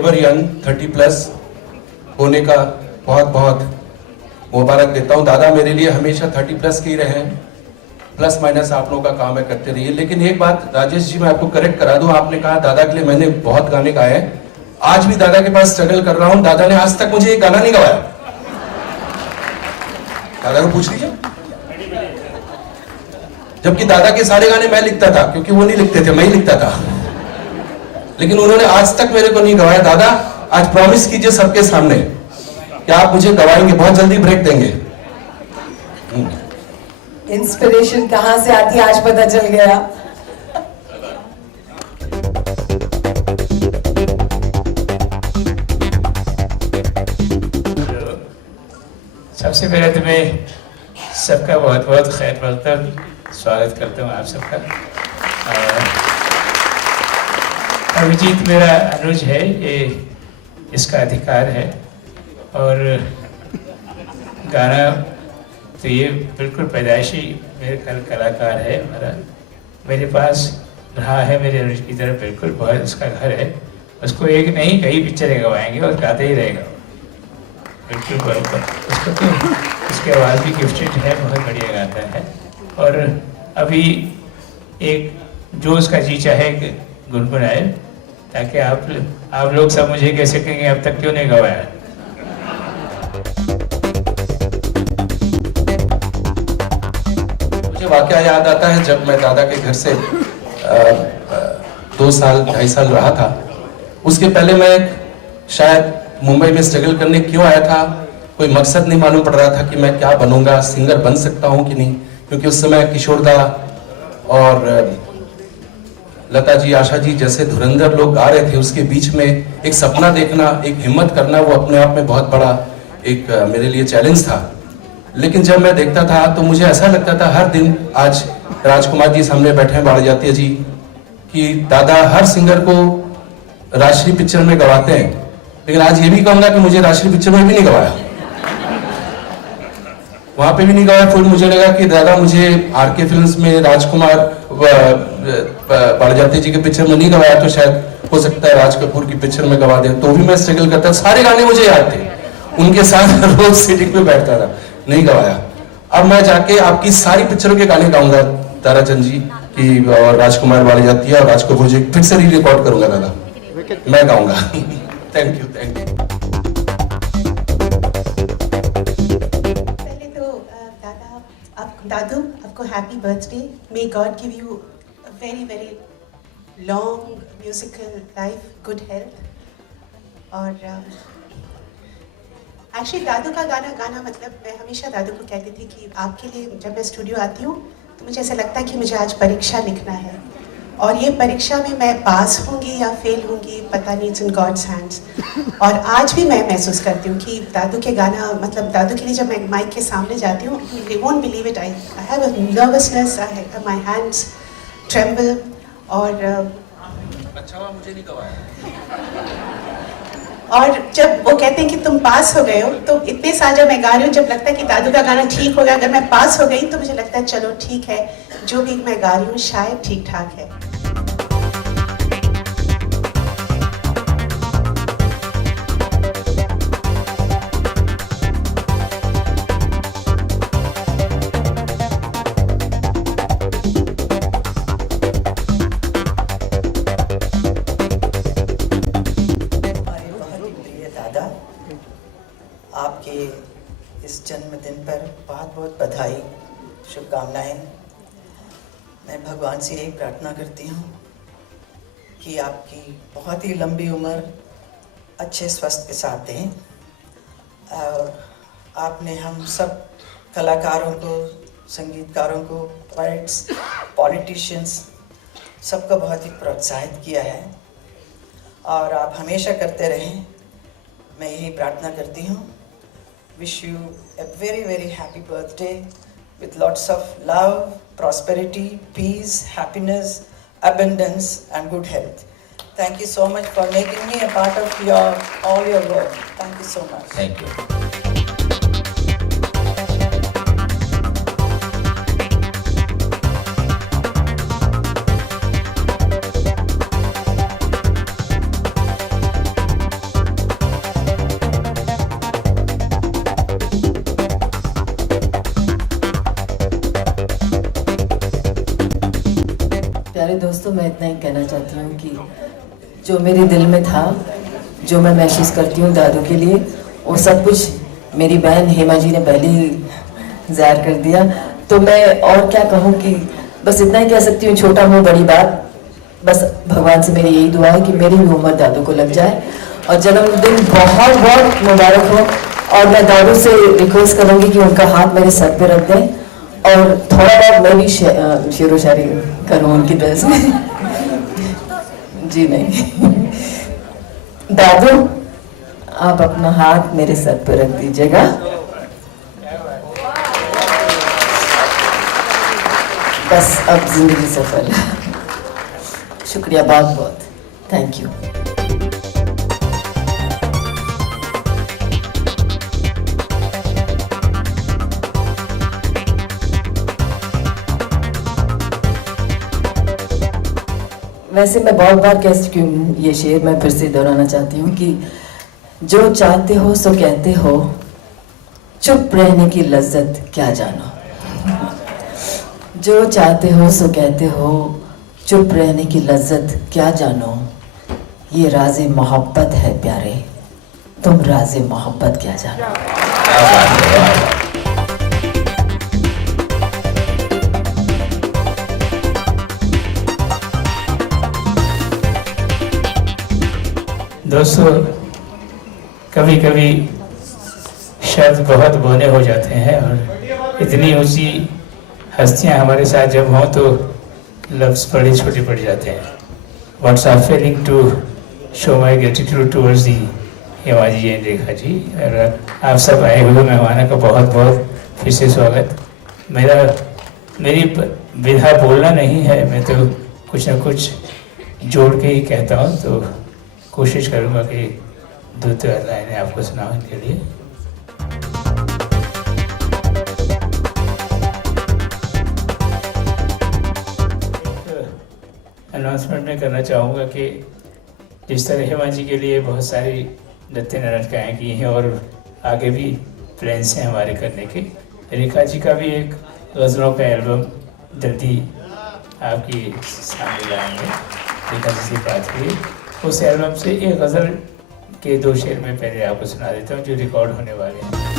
Ever young 30+ होने का बहुत बहुत मुबारक देता हूँ। दादा मेरे लिए हमेशा 30+ के ही रहे हैं, प्लस माइनस आप लोगों का काम है, करते रहिए। लेकिन एक बात राजेश जी मैं आपको करेक्ट करा दूं, आपने कहा दादा के लिए मैंने बहुत गाने गाए हैं, आज भी दादा के पास स्ट्रगल कर रहा हूं। दादा ने आज तक मुझे एक गाना नहीं गवाया। दादा को पूछ लीजिए, जबकि दादा के सारे गाने मैं लिखता था, क्योंकि वो नहीं लिखते थे, मैं ही लिखता था, लेकिन उन्होंने आज तक मेरे को नहीं गवाया। दादा आज प्रॉमिस कीजिए सबके सामने कि आप मुझे गवाएंगे, बहुत जल्दी ब्रेक देंगे। इंस्पिरेशन कहां से आती है आज पता चल गया। सबसे पहले तो मैं सबका बहुत बहुत खैर मकदम स्वागत करता हूँ आप सबका। अभिजीत मेरा अनुज है, ये इसका अधिकार है, और गाना तो ये बिल्कुल पैदाइशी मेरे कलाकार है हमारा, मेरे पास रहा है, मेरे अनुज की तरफ बिल्कुल बहुत उसका घर है, उसको एक नहीं कई पिक्चरें गवाएंगे और गाते ही रहेगा बिल्कुल बराबर। उसको तो उसकी आवाज़ भी गिफ्टेड है, बहुत बढ़िया गाता है। और अभी एक जो उसका जी चाहे गुनगुनाए, ताकि आप लोग सब मुझे कह सकेंगे अब तक क्यों नहीं गवाया। मुझे वाकया याद आता है जब मैं दादा के घर से 2 साल 2.5 साल रहा था, उसके पहले मैं शायद मुंबई में स्ट्रगल करने क्यों आया था, कोई मकसद नहीं मालूम पड़ रहा था कि मैं क्या बनूंगा, सिंगर बन सकता हूं कि नहीं, क्योंकि उस समय किशोर दा और लता जी, आशा जी जैसे धुरंधर लोग गा रहे थे, उसके बीच में एक सपना देखना, एक हिम्मत करना, वो अपने आप में बहुत बड़ा एक मेरे लिए चैलेंज था। लेकिन जब मैं देखता था तो मुझे ऐसा लगता था हर दिन, आज राजकुमार जी सामने बैठे हैं, बाड़ जाती जी, कि दादा हर सिंगर को राष्ट्रीय पिक्चर में गवाते हैं, लेकिन आज ये भी कहूंगा कि मुझे राष्ट्रीय पिक्चर में भी नहीं गवाया, वहां पे भी नहीं गवाया। फिर मुझे लगा कि दादा मुझे आरके फिल्म्स में राजकुमार बाड़जाती जी के पिक्चर में नहीं गवाया, तो शायद हो सकता है राज कपूर की पिक्चर में गवा दे, तो भी मैं स्ट्रगल करता। सारे गाने मुझे याद थे, उनके साथ रोज सीटिंग पे बैठता था, नहीं गवाया। अब मैं जाके आपकी सारी पिक्चरों के गाने गाऊंगा, ताराचंद जी की और राजकुमार बाड़जाती और राज कपूर जी, फिर से री रिकॉर्ड करूंगा दादा, मैं गाऊंगा। Thank you, thank you. दादू, आपको happy birthday, may God give you a very very long musical life, good health. और एक्चुअली दादू का गाना गाना मतलब, मैं हमेशा दादू को कहती थी कि आपके लिए जब मैं स्टूडियो आती हूँ तो मुझे ऐसा लगता है कि मुझे आज परीक्षा लिखना है, और ये परीक्षा में मैं पास होंगी या फेल होंगी पता नहीं, इट्स इन गॉड्स हैंड्स। और आज भी मैं महसूस करती हूँ कि दादू के गाना, मतलब दादू के लिए जब मैं माइक के सामने जाती हूँ, you won't believe it, I have a nervousness, my hands tremble. और अच्छा हुआ मुझे नहीं गवाया। और जब वो कहते हैं कि तुम पास हो गए हो, तो इतने साल जब मैं गा रही हूँ, जब लगता है कि दादू का गाना ठीक हो गया, अगर मैं पास हो गई तो मुझे लगता है चलो ठीक है, जो भी मैं गा रही हूँ शायद ठीक ठाक है। आपके इस जन्मदिन पर बहुत बहुत बधाई, शुभकामनाएं। मैं भगवान से यही प्रार्थना करती हूँ कि आपकी बहुत ही लंबी उम्र अच्छे स्वास्थ्य के साथ दें, और आपने हम सब कलाकारों को, संगीतकारों को, पोइट्स, पॉलिटिशियंस सबको बहुत ही प्रोत्साहित किया है, और आप हमेशा करते रहें, मैं यही प्रार्थना करती हूँ। Wish you a very very happy birthday with lots of love, prosperity, peace, happiness, abundance and good health. Thank you so much for making me a part of all your work. Thank you so much. Thank you. सारे दोस्तों, मैं इतना ही कहना चाहती हूँ कि जो मेरे दिल में था, जो मैं महसूस करती हूँ दादू के लिए, वो सब कुछ मेरी बहन हेमा जी ने पहले ही ज़ाहिर कर दिया। तो मैं और क्या कहूँ कि बस इतना ही कह सकती हूँ, छोटा मुँह बड़ी बात। बस भगवान से मेरी यही दुआ है कि मेरी भी उम्र दादू को लग जाए और जन्मदिन बहुत बहुत मुबारक हो। और मैं दादू से रिक्वेस्ट करूँगी कि उनका हाथ मेरे सर पे रख दें और थोड़ा बहुत मैं भी शेरो शायरी करूँ उनकी तरह से। जी नहीं दादू, आप अपना हाथ मेरे सर पे रख दीजिएगा। बस अब जिंदगी सफल है। शुक्रिया बहुत बहुत, थैंक यू। वैसे मैं बहुत बार कह चुकी हूँ ये शेर, मैं फिर से दोहराना चाहती हूँ कि जो चाहते हो सो कहते हो, चुप रहने की लज्जत क्या जानो। जो चाहते हो सो कहते हो, चुप रहने की लज्जत क्या जानो। ये राज़े मोहब्बत है प्यारे, तुम राज़े मोहब्बत क्या जानो। दोस्तों, कभी कभी शब्द बहुत बोने हो जाते हैं और इतनी ऊंची हस्तियां हमारे साथ जब हों तो लफ्ज़ बड़े छोटे पड़ जाते हैं। What's are feeling to show my gratitude towards the Hema ji and Rekha ji, और आप सब आए हुए मेहमानों का बहुत बहुत फिर से स्वागत। मेरी विधा बोलना नहीं है, मैं तो कुछ ना कुछ जोड़ के ही कहता हूँ, तो कोशिश करूँगा कि 2-4 लाइनें आपको सुनाऊँ इनके लिए। अनाउंसमेंट में करना चाहूँगा कि जिस तरह हेमा जी के लिए बहुत सारी नृत्य नाटकाएँ की हैं और आगे भी प्लान्स हैं हमारे करने के, रेखा जी का भी एक गज़लों का एल्बम जल्दी आपकी सामने लाएंगे। रेखा जी से बात हुई, उस एल्बम से एक गज़ल के 2 शेर में पहले आपको सुना देता हूँ जो रिकॉर्ड होने वाले हैं।